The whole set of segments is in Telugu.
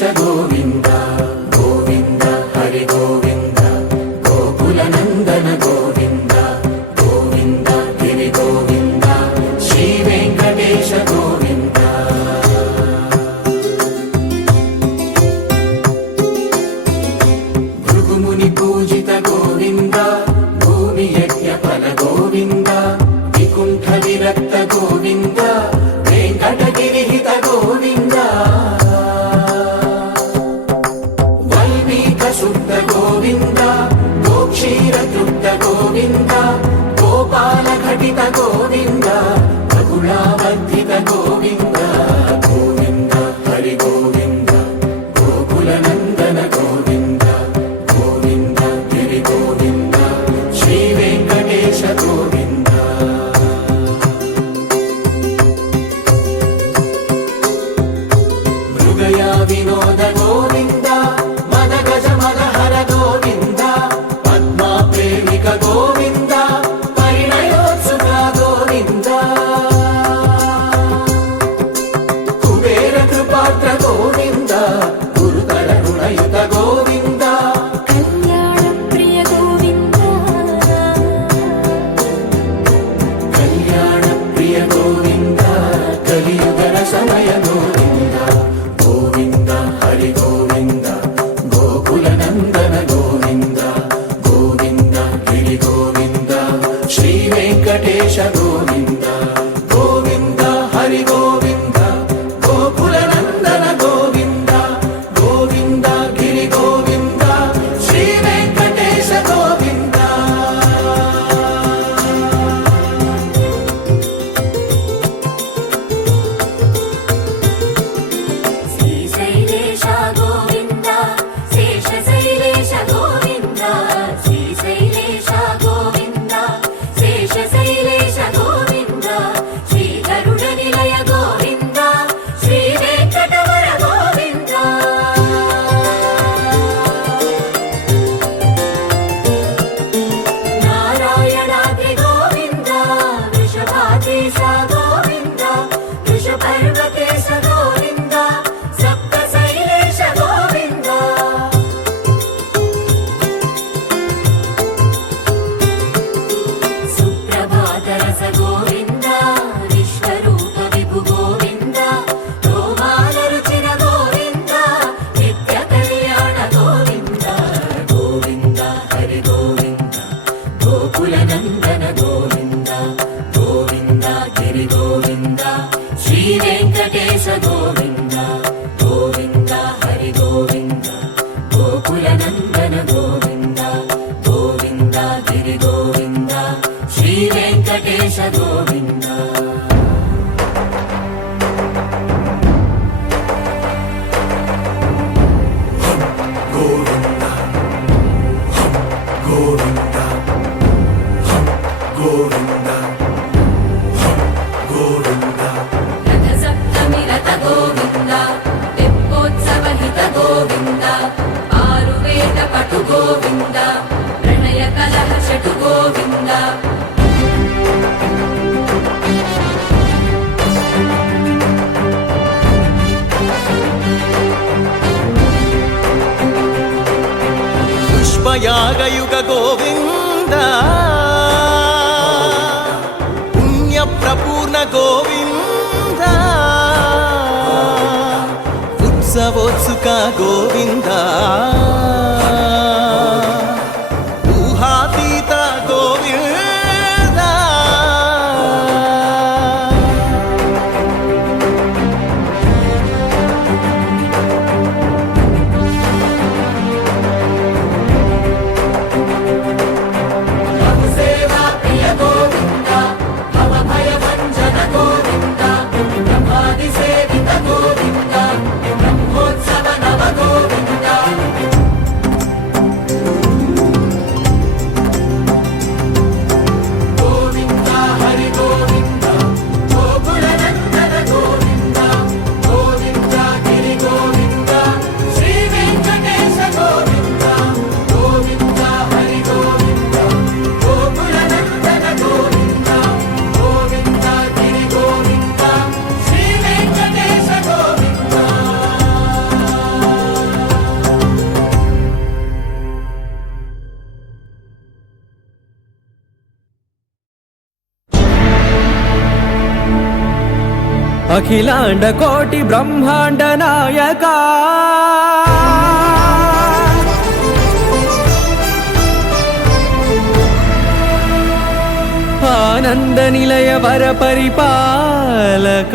వెంకటేశ గోవింద గోవింద హరి గోవింద గోకుల నందన గోవింద గోవింద గిరి గోవింద శ్రీ వెంకటేశ గోవింద భృగుముని పూజిత గోవింద భూమి యజ్ఞ ఫల గోవింద వికుంఠ విరక్త గోవింద వెంకటగిరిహిత గోవింద వల్మీక శుద్ధ గోవింద గోక్షీర తృప్త గోవింద గోపాల ఘటిత గోవింద రఘుళావర్ధిత గోవింద గోవింద హరి గోవింద గోకుల నందన గోవింద గోవింద గిరి గోవింద శ్రీ వెంకటేశ గోవింద మృగయా వినోద గోవింద మద గజ మద హర గోవింద పద్మా ప్రేమిక గోవింద పరిణయోత్సుక గోవింద కుబేర కృపాత్ర గోవింద గురుతర రుణయుత గోవింద కళ్యాణ ప్రియ గోవింద కళ్యాణ ప్రియ గోవింద కలియుగ రసమయ గోవింద గోవింద హరి గోవింద గోకుల నందన గోవింద గోవింద గిరి గోవింద శ్రీ వెంకటేశ గోవింద గోవింద హరి గోవింద గోకుల నందన గోవింద గోవింద గిరి గోవింద శ్రీ వెంకటేశ గోవింద శ్రీశైలేశ గోవింద శేషశైలేశ గోవింద శ్రీశైలేశ గోవింద శేషశైలేశ గోవింద శ్రీ గరుడ నిలయ గోవింద శ్రీ వెంకటవర గోవింద నారాయణాద్రి గోవింద వృషభాదేశ గోవింద వృషపర్వతేశ గోవింద సప్తశైలేశ గోవింద సుప్రభాతరస గోవింద విశ్వరూప విభు గోవింద గోమాల రుచిర గోవింద నిత్య కళ్యాణ గోవింద గోవింద హరి గోవింద గోకుల నందన గోవింద గోవింద గిరి గోవింద శ్రీ వెంకటేశ గోవింద గోవింద హరి గోవింద గోకుల నందన గోవింద గోవింద గిరి గోవింద శ్రీ వెంకటేశ గోవింద గోవింద గోవింద గోవింద గోవింద రథ సప్తమి రథ గోవింద తెప్పోత్సవ హిత గోవింద ఆరువేద పటు గోవింద ప్రణయ కలహ షటు గోవింద పుష్పయాగయుగ గోవింద పుణ్య ప్రపూర్ణ గోవింద ఉత్సవోత్సుక గోవింద ఊహాతీత గోవింద సేవా ప్రియ గోవింద భవ భయ భంజన గోవింద బ్రహ్మాది సేవిత గోవింద బ్రహ్మోత్సవ నవ గోవింద అఖిలాండ కోటి బ్రహ్మాండ నాయక ఆనంద నిలయ వర పరిపాలక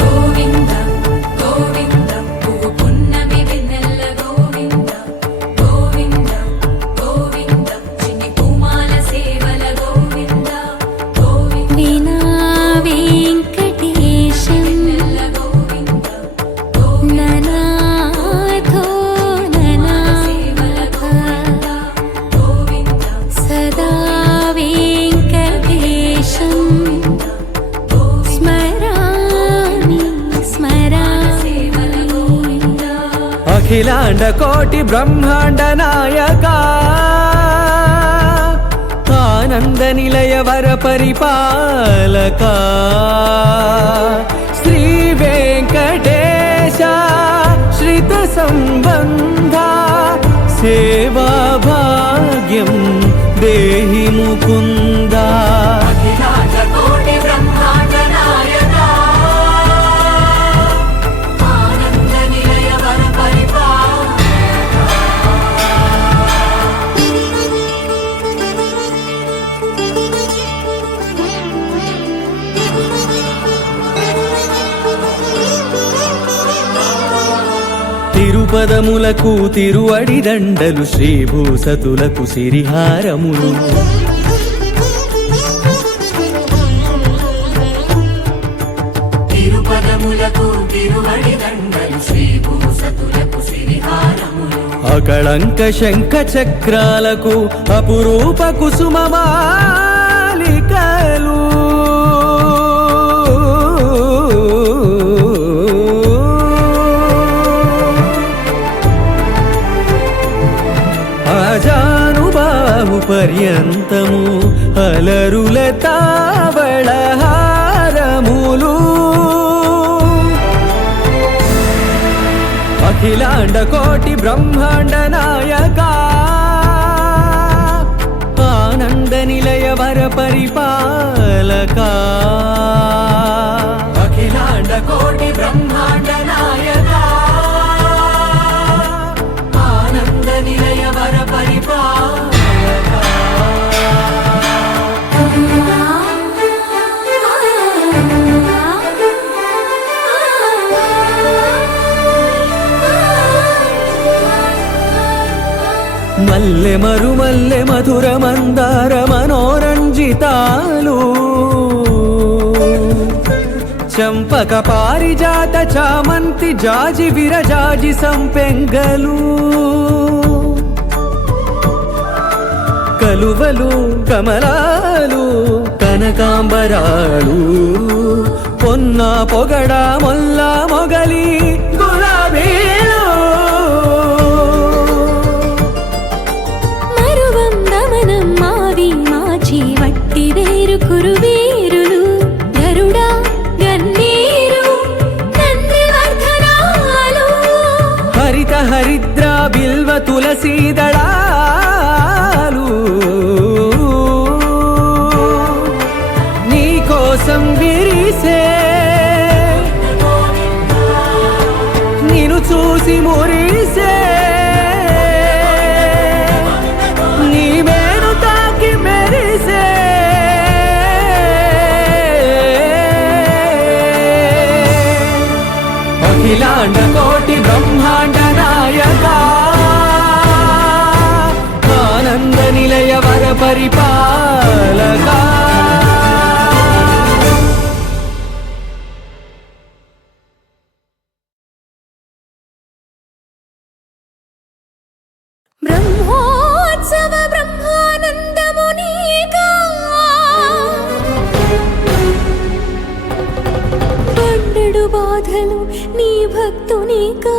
గోవింద గోవింద పువ్వు పున్నమి వెన్నెల గోవింద గోవింద గోవింద చిన్ని పూమాల సేవల గోవింద గోవింద వినా వెంకటేశం వెన్నెల గోవింద గోవింద ననాథో సేవల ననాథ గోవింద సదా వెంకటేశం స్మరామి సేవల గోవింద స్మరామి అఖిలాండ కోటి బ్రహ్మాండ నాయక ఆనంద నిలయ వర పరిపాలక శ్రీ వెంకటేశ శ్రిత సంబంధ సేవా భాగ్యం దేహి ముకుంద అఖిలాండ కోటి బ్రహ్మాండ నాయక ఆనంద నిలయ వర తిరుపదములకు తిరువడి దండలు శ్రీభూసతులకు సిరిహారములు తిరుపదములకు తిరువడి దండలు శ్రీభూసతులకు శ్రీహారములు అకళంక శంఖ చక్రాలకు అపురూప కుసుమమాలికలు ఆజానుబాహు పర్యంతము అలరుల తావళహారములు అఖిలాండ కోటి బ్రహ్మాండ నాయక ఆనంద నిలయ వర పరిపాలక అఖిలాండ కోటి బ్రహ్మాండ నాయక ఆనంద నిలయ వర పరిపాలక మల్లె మరుమల్లె మధుర మందార మనోరంజితాలు చంపక పారిజాత చామంతి జాజి విరజాజి సంపెంగలు కలువలు కమలాలు కనకాంబరాలు పొన్న పొగడ మొల్ల మొగలి గులాబీలు మరువం దమనం మావి మాచి వట్టి వేరు కురువేరులు గరుడా గన్నీరు నందివర్ధనాలు హరిత హరిద్ర బిల్వ తులసీ దళాలు నీ కోసం విరిసే నిన్ను చూసి మురిసే నీ మేను తాకి మెరిసే అఖిలాండ కోటి బ్రహ్మాండ నాయక ఆనంద నిలయ వర పరిపాలక బ్రహ్మోత్సవ బ్రహ్మానందమునిగా పండెడు బాధలు నీ భక్తునిగా